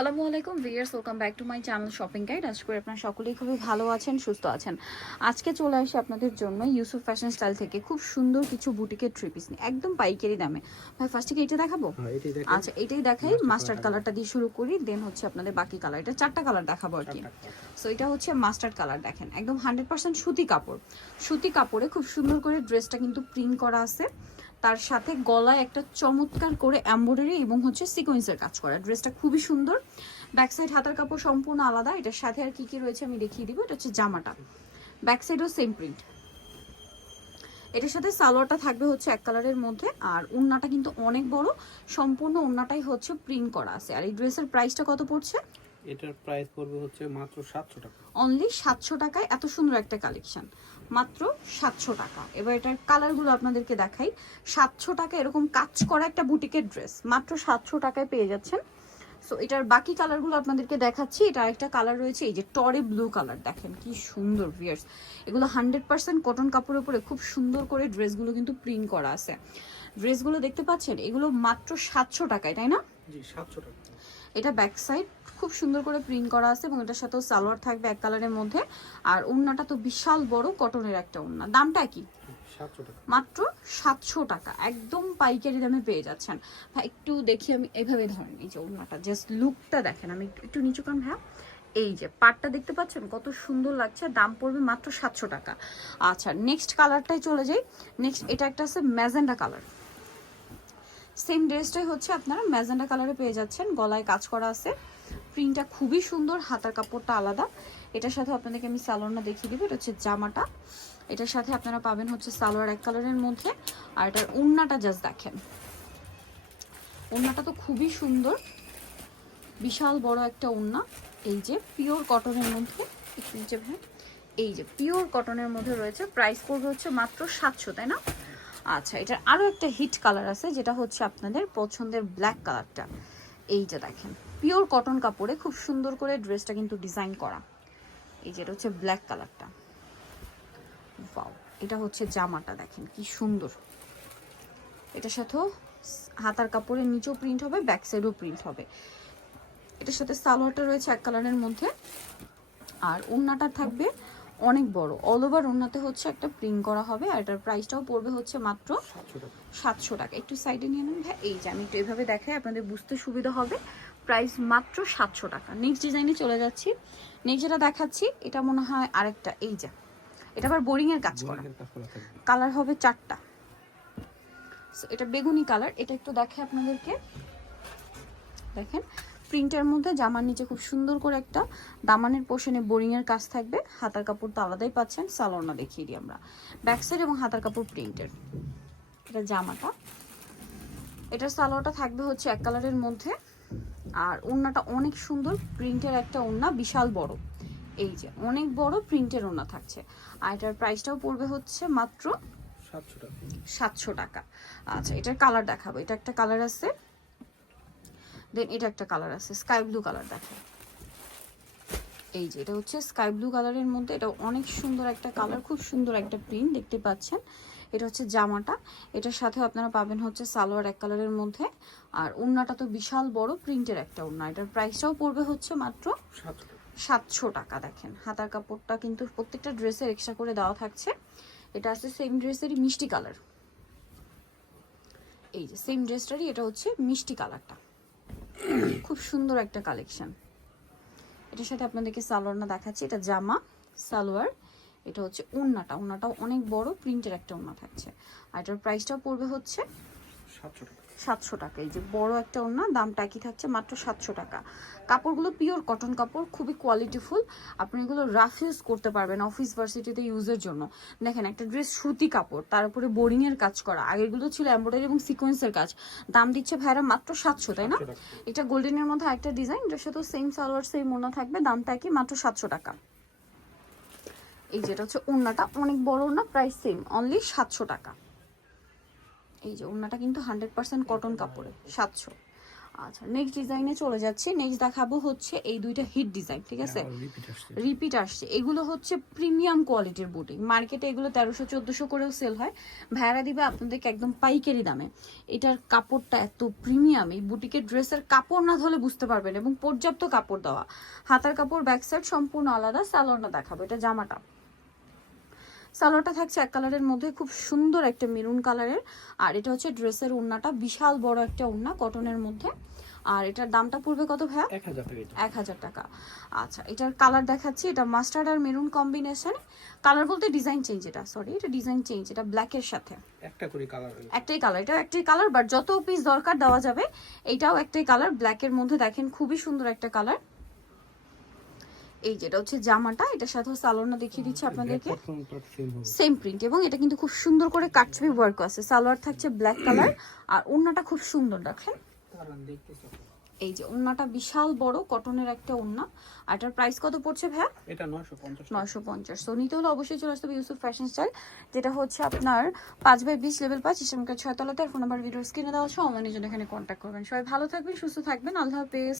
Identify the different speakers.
Speaker 1: আসসালামু আলাইকুম viewers welcome back to my channel shopping guide আশা করি আপনারা সকলেই খুবই ভালো আছেন সুস্থ আছেন। আজকে চলে আসি আপনাদের জন্য ইউসুফ ফ্যাশন স্টাইল থেকে খুব সুন্দর কিছু বুটিকের থ্রি পিস নিয়ে একদম পাইকারি দামে। ভাই ফার্স্টে কি এটা দেখাবো?
Speaker 2: হ্যাঁ।
Speaker 1: আচ্ছা এটাই দেখাই মাস্টার্ড কালারটা দিয়ে শুরু করি দেন হচ্ছে আপনাদের বাকি কালার এটা চারটা কালার দেখাবো আর কি। সো এটা হচ্ছে মাস্টার্ড কালার দেখেন একদম হান্ড্রেড পার্সেন্ট সুতি কাপড়। সুতি কাপড়ে খুব সুন্দর করে ড্রেসটা কিন্তু প্রিন্ট করা আছে। তার সাথে গলায় একটা চমৎকার করে এম্ব্রয়ডারি এবং হচ্ছে সিকোয়েন্সের কাজ করা। ড্রেসটা খুবই সুন্দর। ব্যাক সাইড হাতার কাপড় সম্পূর্ণ আলাদা। এটার সাথে আর কি কি রয়েছে আমি দেখিয়ে দিব। এটা হচ্ছে জামাটা। ব্যাক সাইডও সেম প্রিন্ট এটার সাথে সালোয়ারটা থাকবে হচ্ছে এক কালারের মধ্যে। আর উন্নাটা কিন্তু অনেক বড়। সম্পূর্ণ উন্নাটাই হচ্ছে প্রিন্ট করা আছে। আর এই ড্রেসের প্রাইসটা কত পড়ছে?
Speaker 2: এটার প্রাইস পড়বে হচ্ছে মাত্র সাতশো টাকা।
Speaker 1: অনলি সাতশো টাকায় এত সুন্দর একটা কালেকশন মাত্র সাতশো টাকা। এবার এটার কালারগুলো আপনাদেরকে দেখাই। সাতশো টাকা এরকম কাজ করা একটা বুটিকের ড্রেস মাত্র সাতশো টাকায় পেয়ে যাচ্ছেন। সো এটার বাকি কালারগুলো আপনাদেরকে দেখাচ্ছি। এটা একটা কালার রয়েছে এই যে টরে ব্লু কালার দেখেন কি সুন্দর ভিয়ার্স এগুলো হান্ড্রেড পার্সেন্ট কটন কাপড়ের উপরে খুব সুন্দর করে ড্রেসগুলো কিন্তু প্রিন্ট করা আছে। ড্রেসগুলো দেখতে পাচ্ছেন? এগুলো মাত্র সাতশো টাকায় তাই না?
Speaker 2: জি সাতশো টাকা।
Speaker 1: এটা ব্যাক সাইড খুব সুন্দর করে প্রিন্ট করা আছে এবং এটার সাথেও সালোয়ার থাকবে এক কালারের মধ্যে। আর ওড়নাটা তো বিশাল বড় কটনের একটা ওড়না দামটা কি? মাত্র সাতশো টাকা। একদম পাইকারি দামে পেয়ে যাচ্ছেন। ভাই একটু দেখি আমি এভাবে ধরেন এই যে ওড়নাটা জাস্ট লুকটা দেখেন আমি একটু- একটু নিচু কারণ হ্যাঁ এই যে পাটটা দেখতে পাচ্ছেন কত সুন্দর লাগছে দাম পড়বে মাত্র সাতশো টাকা। আচ্ছা নেক্সট কালারটাই চলে যাই। নেক্সট এটা একটা আছে ম্যাজেন্ডা কালার সেম ড্রেসটাই হচ্ছে আপনারা ম্যাজেন্ডা কালারে পেয়ে যাচ্ছেন। গলায় কাজ করা আছে। প্রিন্টটা খুবই সুন্দর, হাতার কাপড়টা আলাদা। এটার সাথে আপনাদেরকে আমি সালোয়ারটা দেখিয়ে দিব, এটা হচ্ছে জামাটা। এটার সাথে আপনারা পাবেন হচ্ছে সালোয়ার এক কালারের মধ্যে। আর এটার ওড়নাটা জাস্ট দেখেন। ওড়নাটা তো খুবই সুন্দর। বিশাল বড় একটা ওড়না এই যে পিওর কটনের মধ্যে, একটু এই যে পিওর কটনের মধ্যে রয়েছে। প্রাইস পড়বে হচ্ছে মাত্র সাতশো, তাই না? আচ্ছা এটার আরও একটা হিট কালার আছে, যেটা হচ্ছে আপনাদের পছন্দের ব্ল্যাক কালারটা এইটা দেখেন পিওর কটন কাপড়ে খুব সুন্দর করে ড্রেসটা কিন্তু ডিজাইন করা। এই যেটা হচ্ছে ব্ল্যাক কালারটা ওয়াও এটা হচ্ছে জামাটা দেখেন, কি সুন্দর। এটার সাথেও হাতার কাপড়ের নিচেও প্রিন্ট হবে ব্যাক সাইডও প্রিন্ট হবে। এটার সাথে সালোয়ারটা রয়েছে এক কালারের মধ্যে। আর ওড়নাটা থাকবে অনেক বড়। অল ওভার ওড়নাতে হচ্ছে একটা প্রিন্ট করা হবে আর এটার প্রাইসটাও পড়বে হচ্ছে মাত্র
Speaker 2: সাতশো টাকা।
Speaker 1: একটু সাইডে নিয়ে নেন ভাই। এই যে আমি একটু এভাবে দেখাই আপনাদের বুঝতে সুবিধা হবে। প্রাইস মাত্র সাতশো টাকা। নেক্সট ডিজাইনে চলে যাচ্ছি। নেক্সট যেটা দেখাচ্ছি এটা মনে হয় আরেকটা। এই যে এটা আবার
Speaker 2: বোরিংয়ের কাজ করা।
Speaker 1: কালার হবে চারটা। এটা বেগুনি কালার এটা একটু দেখে আপনাদেরকে। দেখেন প্রিন্টের মধ্যে জামার নিচে খুব সুন্দর করে একটা দামানের পোষণে বোরিং এর কাজ থাকবে। হাতার কাপড় তো আলাদাই পাচ্ছেন সালোয়ারটা দেখিয়ে দিই আমরা। ব্যাক সাইড এবং হাতার কাপড় প্রিন্টের। এটা জামাটা। এটার সালোয়ারটা থাকবে হচ্ছে এক কালারের মধ্যে। আর ওড়নাটা অনেক সুন্দর প্রিন্টের একটা ওড়না বিশাল বড়। এই যে অনেক বড় প্রিন্টের ওড়না থাকছে। আর এটার প্রাইসটাও পড়বে হচ্ছে মাত্র
Speaker 2: সাতশো টাকা।
Speaker 1: সাতশো টাকা। আচ্ছা এটার কালার দেখাবো। এটা একটা কালার আছে দেন এটা একটা কালার আছে স্কাই ব্লু কালার দেখো। এই যে, এটা হচ্ছে স্কাই ব্লু কালারের মধ্যে, এটা অনেক সুন্দর একটা কালার খুব সুন্দর একটা প্রিন্ট দেখতে পাচ্ছেন? এটা হচ্ছে জামাটা, এটার সাথে আপনারা পাবেন হচ্ছে সালোয়ার এক কালারের মধ্যে, আর ওড়নাটা তো বিশাল বড় প্রিন্টের একটা ওড়না, এটার প্রাইসটাও পড়বে হচ্ছে মাত্র
Speaker 2: সাতশো টাকা,
Speaker 1: দেখেন। হাতার কাপড়টা কিন্তু প্রত্যেকটা ড্রেসের এক্সট্রা করে দেওয়া থাকছে। এটা আছে সেম ড্রেসেরই মিষ্টি কালার এই যে সেম ড্রেসটারই এটা হচ্ছে মিষ্টি কালারটা খুব সুন্দর একটা কালেকশন এটার সাথে আপনাদেরকে সালোয়ারটা দেখাচ্ছি, এটা জামা, সালোয়ার। এটা হচ্ছে ওড়নাটা ওড়নাটাও অনেক বড় প্রিন্টের একটা ওড়না থাকছে। আর এটার প্রাইসটাও পড়বে হচ্ছে
Speaker 2: সাতশো টাকা।
Speaker 1: এই যে বড় একটা ওড়না দামটা কি থাকছে মাত্র সাতশো টাকা। কাপড়গুলো পিওর কটন কাপড় খুবই কোয়ালিটিফুল আপনি এগুলো রাফ ইউজ করতে পারবেন অফিস ভার্সিটিতে ইউজের জন্য। দেখেন একটা ড্রেস সুতি কাপড় তার উপরে বোরিং এর কাজ করা। আগেরগুলো ছিল এমব্রয়ডারি এবং সিকোয়েন্সের কাজ। দাম দিচ্ছে ভাইরা মাত্র সাতশো তাই না? এটা গোল্ডেনের মধ্যে একটা ডিজাইন এটার সাথে সেম সালোয়ার সেম ওড়না থাকবে দামটা কি মাত্র সাতশো টাকা। এই যেটা হচ্ছে ওড়নাটা অনেক বড় ওড়না প্রাইস সেম অনলি সাতশো টাকা। এই যে ওড়নাটা কিন্তু হান্ড্রেড পার্সেন্ট কটন কাপড়ে সাতশো। আচ্ছা নেক্সট ডিজাইনে চলে যাচ্ছে। নেক্সট দেখাবো হচ্ছে এই দুইটা হিট ডিজাইন ঠিক আছে?
Speaker 2: রিপিট আসছে।
Speaker 1: এগুলো হচ্ছে প্রিমিয়াম কোয়ালিটির বুটিক মার্কেটে এগুলো তেরোশো চোদ্দোশো করেও সেল হয়। ভাড়া দিবে আপনাদেরকে একদম পাইকারি দামে। এটার কাপড়টা এত প্রিমিয়াম এই বুটিকের ড্রেসের কাপড় না ধরলে বুঝতে পারবেন এবং পর্যাপ্ত কাপড় দেওয়া। হাতার কাপড় ব্যাক সাইড সম্পূর্ণ আলাদা সালোয়ারটা দেখাবো। এটা জামাটা। সালোয়ারটা থাকছে এক কালারের মধ্যে খুব সুন্দর একটা মেরুন কালারের। আর এটা হচ্ছে ড্রেসের ওড়নাটা বিশাল বড় একটা ওড়না কটনের মধ্যে। আর এটার দামটা পড়বে কত ভাইয়া?
Speaker 2: এক হাজার টাকা।
Speaker 1: আচ্ছা এটার কালার দেখাচ্ছি। এটা মাস্টার্ড আর মেরুন কম্বিনেশন। কালার বলতে ডিজাইন চেঞ্জ এটা সরি এটা ডিজাইন চেঞ্জ এটা ব্ল্যাকের সাথে।
Speaker 2: একটা করে কালার
Speaker 1: একটাই কালার এটা একটাই কালার বাট যত পিস দরকার দেওয়া যাবে এটাও একটাই কালার। ব্ল্যাকের মধ্যে দেখেন খুবই সুন্দর একটা কালার। এই যেটা হচ্ছে জামাটা এটার সাথে সালোয়ারটা দেখিয়ে দিচ্ছি আপনাদেরকে।
Speaker 2: সেম
Speaker 1: প্রিন্ট এবং এটা কিন্তু খুব সুন্দর করে কাটছবি ওয়ার্ক আছে। সালোয়ার থাকছে ব্ল্যাক কালার আর ওড়নাটা খুব সুন্দর দেখেন। এই যে ওড়নাটা বিশাল বড় কটনের একটা ওড়না আর এটার প্রাইস কত পড়ছে ভাইয়া?
Speaker 2: এটা নয়শো পঞ্চাশ
Speaker 1: নয়শো পঞ্চাশ। নিতে হলে অবশ্যই চলে আসতে হবে ইউসুফ ফ্যাশন স্টাইল যেটা হচ্ছে আপনার পাঁচ বাই বিশ লেভেল পাঁচ ইসলামকার ছয়তলাতে। তলাতে ফোন নাম্বার ভিডিও স্ক্রিনে দেওয়া আছে। অনলাইনের জন্য এখানে কন্ট্যাক্ট করবেন। সবাই ভালো থাকবেন সুস্থ থাকবেন। আল্লাহ হাফেজ।